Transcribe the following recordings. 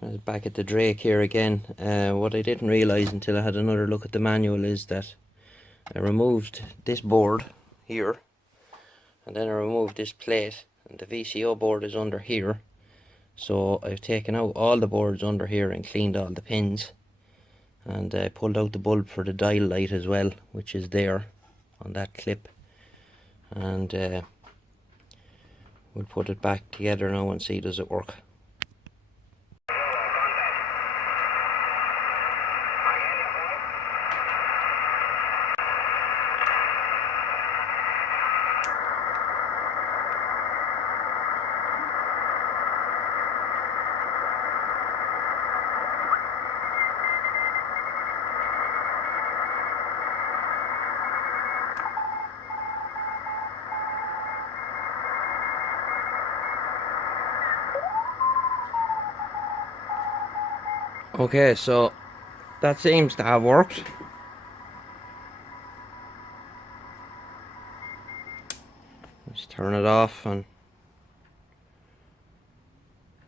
Back at the Drake here again. What I didn't realise until I had another look at the manual is that I removed this board here, and then I removed this plate, and the VCO board is under here. So I've taken out all the boards under here and cleaned all the pins, and I pulled out the bulb for the dial light as well, which is there on that clip, and we'll put it back together now and see does it work. Okay, so that seems to have worked. Let's turn it off and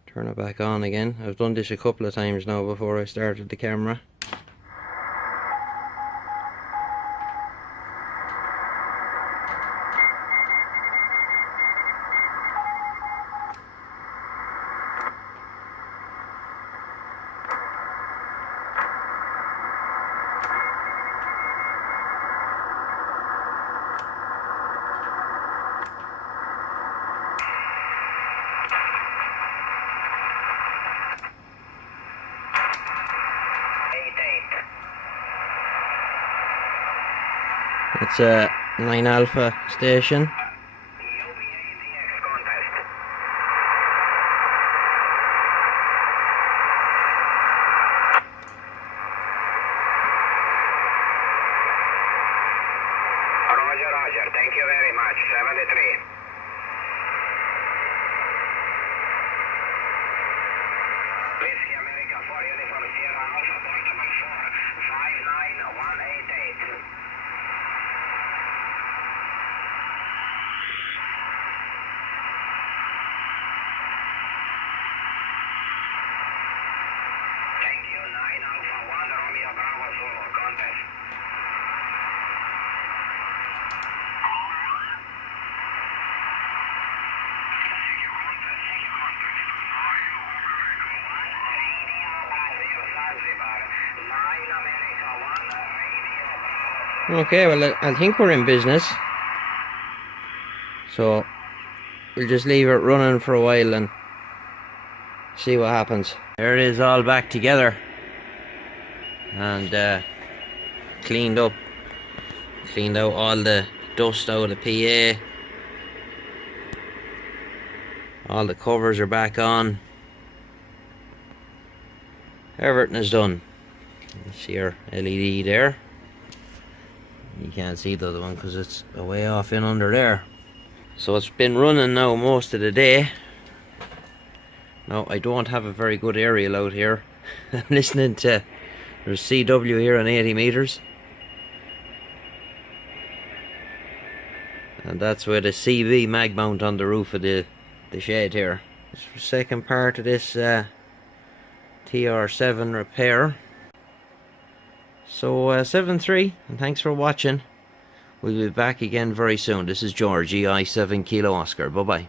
turn it back on again. I've done this a couple of times now before I started the camera. It's a 9 Alpha station. Roger, thank you very much. 73. Whiskey America 4 Uniform Sierra Alpha Portable 4 59188. Thank you, 9 Alpha 1 Romeo Bravo Zulu, contest. Okay, well, I think we're in business, so we'll just leave it running for a while and see what happens. There it is, all back together and cleaned out all the dust out of the PA. All the covers are back on. Everything is done. You see our LED there. You can't see the other one because it's way off in under there. So it's been running now most of the day. Now I don't have a very good aerial out here. I'm listening to, there's CW here on 80 meters. And that's where the CV mag mount on the roof of the shed here. This is the second part of this TR7 repair. So 7-3, and thanks for watching. We'll be back again very soon. This is George, EI 7 Kilo Oscar. Bye bye.